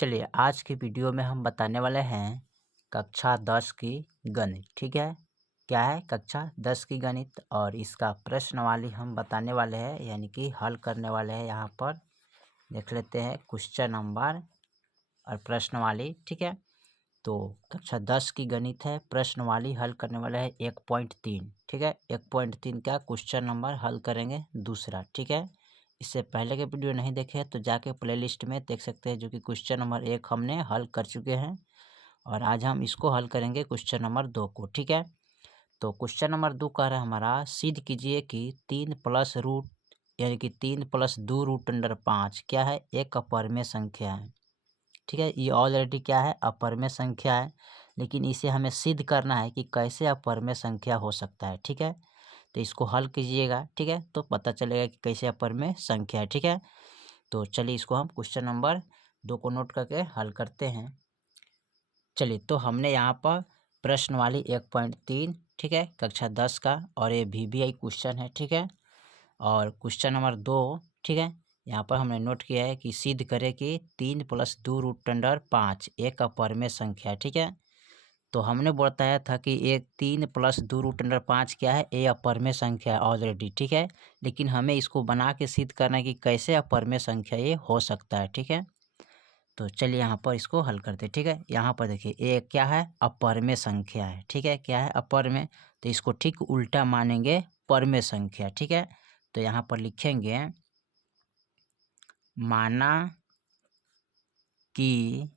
चलिए आज की वीडियो में हम बताने वाले हैं कक्षा 10 की गणित। ठीक है, क्या है कक्षा 10 की गणित और इसका प्रश्नवाली हम बताने वाले हैं, यानी कि हल करने वाले हैं। यहाँ पर देख लेते हैं क्वेश्चन नंबर और प्रश्नवाली। ठीक है, तो कक्षा 10 की गणित है, प्रश्नवाली हल करने वाला है 1.3। ठीक है, 1.3 का क्वेश्चन नंबर हल करेंगे दूसरा। ठीक है, इससे पहले के वीडियो नहीं देखे हैं तो जाके प्लेलिस्ट में देख सकते हैं, जो कि क्वेश्चन नंबर 1 हमने हल कर चुके हैं और आज हम इसको हल करेंगे क्वेश्चन नंबर 2 को। ठीक है, तो क्वेश्चन नंबर 2 कह रहा है हमारा, सिद्ध कीजिए कि 3 प्लस रूट यानी कि 3 प्लस 2 रूट अंडर 5 क्या है, एक अपरिमेय संख्या है। ठीक है, ये ऑलरेडी क्या है, अपरिमेय संख्या है, लेकिन इसे हमें सिद्ध करना है कि कैसे अपरिमेय संख्या हो सकता है। ठीक है, तो इसको हल कीजिएगा। ठीक है, तो पता चलेगा कि कैसे अपरिमेय संख्या है। ठीक है, तो चलिए इसको हम क्वेश्चन नंबर 2 को नोट करके हल करते हैं। चलिए, तो हमने यहाँ पर प्रश्नवाली 1.3, ठीक है, कक्षा 10 का, और ये VBI क्वेश्चन है। ठीक है, और क्वेश्चन नंबर 2, ठीक है, यहाँ पर हमने नोट किया है कि सिद्ध करें कि 3 प्लस 2 रूट अंडर 5 एक अपरिमेय संख्या है। ठीक है, तो हमने बताया था कि एक 3 प्लस 2 रूट अंडर 5 क्या है, ये अपरिमेय संख्या है ऑलरेडी। ठीक है, लेकिन हमें इसको बना के सिद्ध करना है कि कैसे अपरिमेय संख्या ये हो सकता है। ठीक है, तो चलिए यहाँ पर इसको हल करते हैं। ठीक है, यहाँ पर देखिए ये क्या है, अपरिमेय संख्या है। ठीक है, क्या है, अपरिमेय, तो इसको ठीक उल्टा मानेंगे परिमेय संख्या। ठीक है, तो यहाँ पर लिखेंगे, माना कि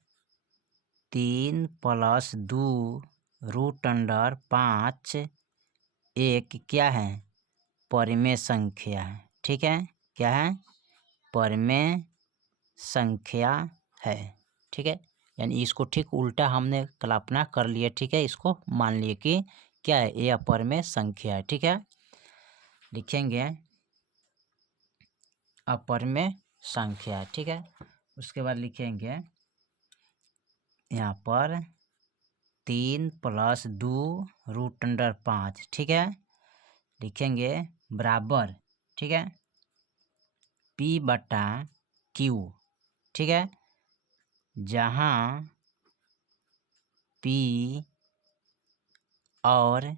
3 प्लस 2 रूट अंडर 5 एक क्या है, परिमेय संख्या है। ठीक है, क्या है, परिमेय संख्या है। ठीक है, यानी इसको ठीक उल्टा हमने कल्पना कर लिया। ठीक है, इसको मान लिए कि क्या है, ये अपरिमेय संख्या है। ठीक है, लिखेंगे अपरिमेय संख्या है। ठीक है, उसके बाद लिखेंगे यहाँ पर 3 प्लस 2 रूट अंडर 5। ठीक है, लिखेंगे बराबर, ठीक है, P बटा Q। ठीक है, जहाँ P और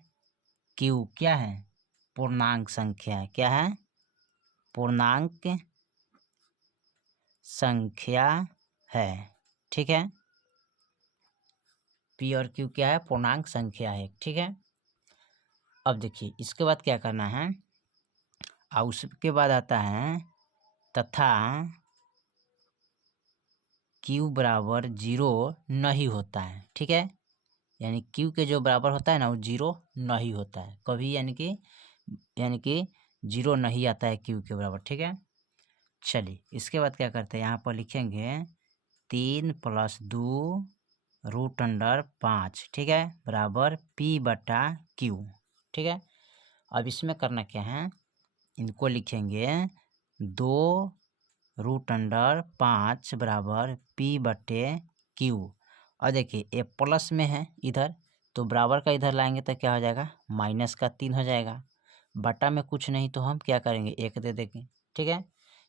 Q क्या है, पूर्णांक संख्या है। क्या है, पूर्णांक संख्या है। ठीक है, P और Q क्या है, पूर्णांक संख्या है। ठीक है, अब देखिए इसके बाद क्या करना है, और उसके बाद आता है तथा Q बराबर 0 नहीं होता है। ठीक है, यानी Q के जो बराबर होता है ना, वो 0 नहीं होता है कभी, यानी कि 0 नहीं आता है Q के बराबर। ठीक है, चलिए इसके बाद क्या करते हैं, यहाँ पर लिखेंगे 3 प्लस 2 रूट अंडर 5। ठीक है, बराबर P बटा Q। ठीक है, अब इसमें करना क्या है, इनको लिखेंगे 2 रूट अंडर 5 बराबर P बटे Q। और देखिए ये प्लस में है इधर, तो बराबर का इधर लाएंगे तो क्या हो जाएगा, माइनस का 3 हो जाएगा। बटा में कुछ नहीं तो हम क्या करेंगे, 1 दे देंगे। ठीक है,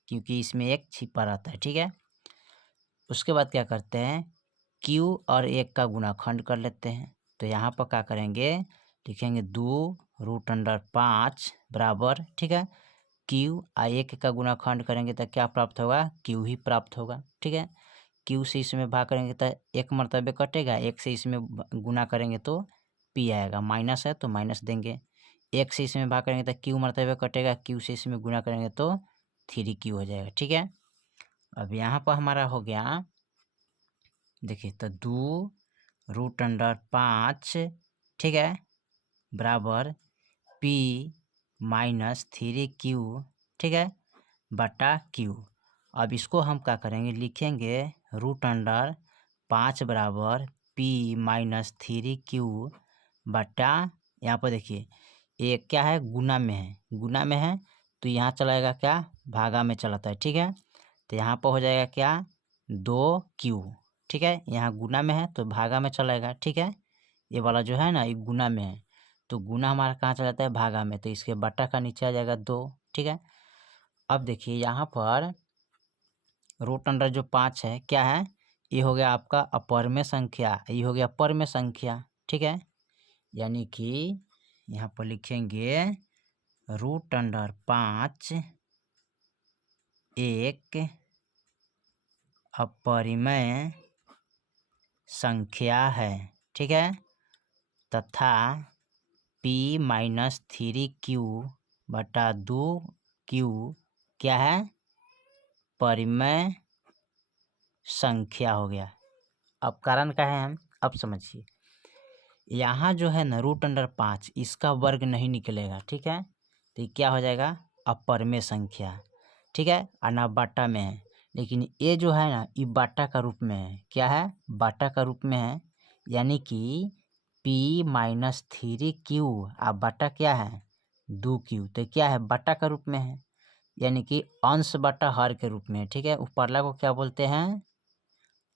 क्योंकि इसमें 1 छिपा रहता है। ठीक है, उसके बाद क्या करते हैं, Q और 1 का गुणाखंड कर लेते हैं। तो यहाँ पर क्या करेंगे, लिखेंगे 2 रूट अंडर 5 बराबर, ठीक है, Q और 1 का गुणाखंड करेंगे तो क्या प्राप्त होगा, Q ही प्राप्त होगा। ठीक है, Q से इसमें भाग करेंगे तो 1 मरतबे कटेगा, 1 से इसमें गुना करेंगे तो P आएगा, माइनस है तो माइनस देंगे। 1 से इसमें भाग करेंगे तो Q मरतबे कटेगा, Q से इसमें गुना करेंगे तो 3Q हो जाएगा। ठीक है, अब यहाँ पर हमारा हो गया, देखिए तो 2 रूट अंडर 5, ठीक है, बराबर P माइनस 3Q, ठीक है, बटा Q। अब इसको हम क्या करेंगे, लिखेंगे रूट अंडर 5 बराबर P माइनस 3Q बटा, यहाँ पर देखिए ये क्या है, गुना में है, गुना में है तो यहाँ चलाएगा क्या, भागा में चलाता है। ठीक है, तो यहाँ पर हो जाएगा क्या, 2Q। ठीक है, यहाँ गुना में है तो भागा में चलेगा। ठीक है, ये वाला जो है ना, ये गुना में है तो गुना हमारा कहाँ चला जाता है, भागा में, तो इसके बटा का नीचे आ जाएगा 2। ठीक है, अब देखिए यहाँ पर रूट अंडर जो 5 है क्या है, ये हो गया आपका अपर में संख्या, ये हो गया पर में संख्या, ठीक है। यानी कि यहाँ पर लिखेंगे √5 एक अपरिमेय संख्या है, ठीक है, तथा P-3Q/2Q क्या है, परिमेय संख्या हो गया। अब कारण क्या है हम अब समझिए, यहाँ जो है ना √5 इसका वर्ग नहीं निकलेगा, ठीक है, तो ये क्या हो जाएगा, अपरिमेय संख्या, ठीक है, और ना बाटा में है। लेकिन ये जो है ना ये बाटा का रूप में है, क्या है, बाटा का रूप में है, यानी कि P-3Q और बाटा क्या है 2Q, तो क्या है बाटा का रूप में है, यानी कि अंश बटा हर के रूप में, ठीक है। ऊपरला को क्या बोलते हैं,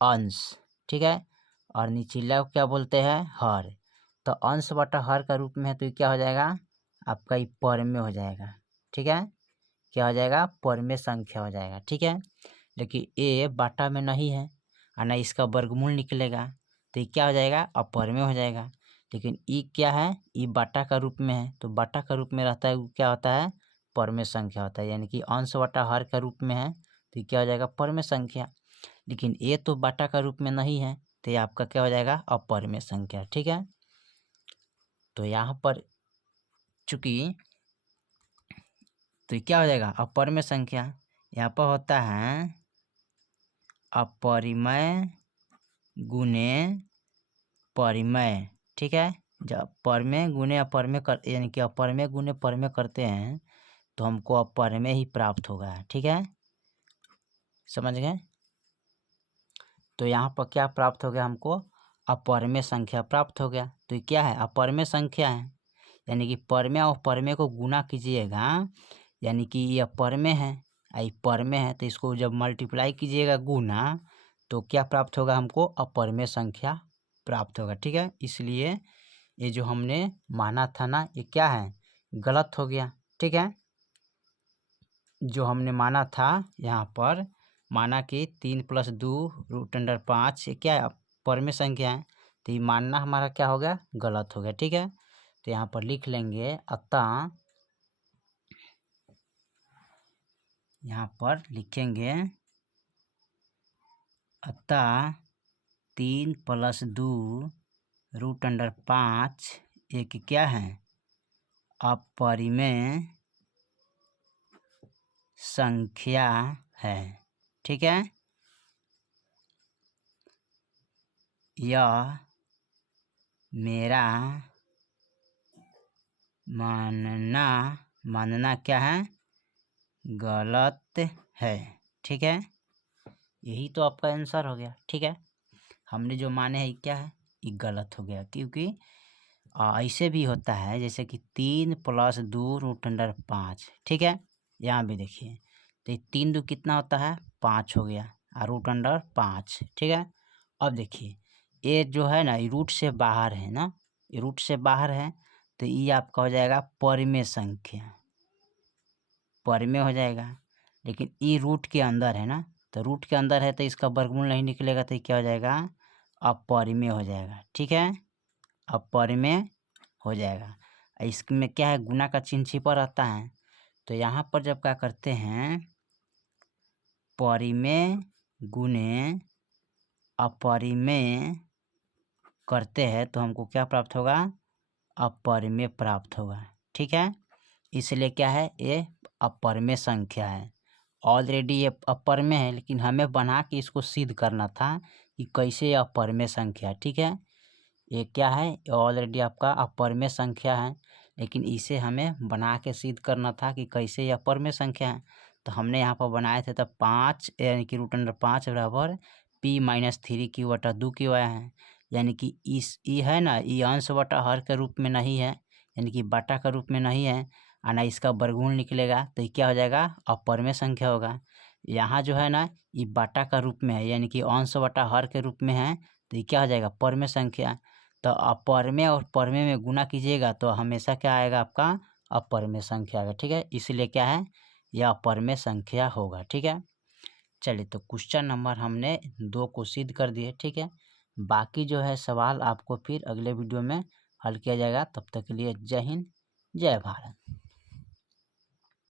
अंश, ठीक है, और निचला को क्या बोलते हैं, हर। तो अंश बटा हर का रूप में है तो ये क्या हो जाएगा आपका, ये परमेय हो जाएगा, ठीक है, क्या हो जाएगा, परमेय संख्या हो जाएगा, ठीक है। लेकिन ये बाटा में नहीं है और ना इसका वर्गमूल निकलेगा, तो ये क्या हो जाएगा, अपरमेय हो जाएगा। लेकिन ये क्या है, ये बाटा का रूप में है, तो बाटा का रूप में रहता है वो क्या होता है, परमेय संख्या होता है, यानी कि अंश बटा हर का रूप में है तो ये क्या हो जाएगा, परमेय संख्या। लेकिन ये तो बाटा का रूप में नहीं है तो ये आपका क्या हो जाएगा, अपरिमेय संख्या, ठीक है। तो यहाँ पर चूंकि तो ये क्या हो जाएगा, अपरिमेय संख्या, यहाँ पर होता है अपरिमेय गुणे परिमेय, ठीक है। जब परिमेय गुणे अपरिमेय कर यानी कि अपरिमेय गुणे परिमेय करते हैं तो हमको अपरिमेय ही प्राप्त होगा, ठीक है, समझ गए। तो यहाँ पर क्या प्राप्त हो गया हमको, अपरिमेय संख्या प्राप्त हो गया। तो ये क्या है, अपरिमेय संख्या है, यानी कि परिमेय और परिमेय को गुना कीजिएगा, यानी कि ये अपरिमेय है ये परिमेय है, तो इसको जब मल्टीप्लाई कीजिएगा गुना तो क्या प्राप्त होगा हमको, अपरिमेय संख्या प्राप्त होगा, ठीक है। इसलिए ये जो हमने माना था ना ये क्या है, गलत हो गया, ठीक है। जो हमने माना था यहाँ पर माना कि 3 + 2 √5 ये क्या है, परमेय संख्या है, तो ये मानना हमारा क्या हो गया, गलत हो गया, ठीक है। तो यहाँ पर लिख लेंगे अतः, यहाँ पर लिखेंगे अतः 3 + 2 √5 एक क्या है, अपरिमेय संख्या है, ठीक है। यह मेरा मानना क्या है, गलत है, ठीक है। यही तो आपका आंसर हो गया, ठीक है। हमने जो माने हैं क्या है, ये गलत हो गया, क्योंकि ऐसे भी होता है जैसे कि 3 + 2 √5, ठीक है। यहाँ भी देखिए तो 3 2 कितना होता है, 5 हो गया और √5, ठीक है। अब देखिए ये जो है ना ये रूट से बाहर है ना, ये रूट से बाहर है तो ये आपका हो जाएगा परिमेय संख्या, परिमेय हो जाएगा। लेकिन ये रूट के अंदर है ना, तो रूट के अंदर है तो इसका वर्गमूल नहीं निकलेगा तो ये क्या हो जाएगा, अपरिमेय हो जाएगा, ठीक है, अपरिमेय हो जाएगा। इसमें क्या है, गुना का चिन्ह छिपा रहता है, तो यहाँ पर जब क्या करते हैं, परिमेय गुणे अपरिमेय करते हैं तो हमको क्या प्राप्त होगा, अपरिमेय प्राप्त होगा, ठीक है। इसलिए क्या है, ये अपरिमेय संख्या है, ऑलरेडी ये अपरिमेय है, लेकिन हमें बना के इसको सिद्ध करना था कि कैसे ये अपरिमेय संख्या है, ठीक है। ये क्या है, ऑलरेडी आपका अपरिमेय संख्या है, लेकिन इसे हमें बना के सिद्ध करना था कि कैसे ये अपरिमेय संख्या है। तो हमने यहाँ पर बनाए थे तब 5 यानी कि √5 बराबर P-3Q/2Q आया है, यानी कि इस ये है ना ये अंश बटा हर के रूप में नहीं है, यानी कि बाटा का रूप में नहीं है और ना इसका वर्गमूल निकलेगा तो ये क्या हो जाएगा, अपरिमेय संख्या होगा। यहाँ जो है ना ये बाटा का रूप में है, यानी कि अंश बटा हर के रूप में है तो ये क्या हो जाएगा, परिमेय संख्या। तो अपरिमेय और परिमेय में गुना कीजिएगा तो हमेशा क्या आएगा आपका, अपरिमेय संख्या आएगा, ठीक है। इसलिए क्या है, यह अपरिमेय संख्या होगा, ठीक है। चलिए तो क्वेश्चन नंबर हमने 2 को सिद्ध कर दिए, ठीक है। बाकी जो है सवाल आपको फिर अगले वीडियो में हल किया जाएगा। तब तक के लिए जय हिंद, जय भारत।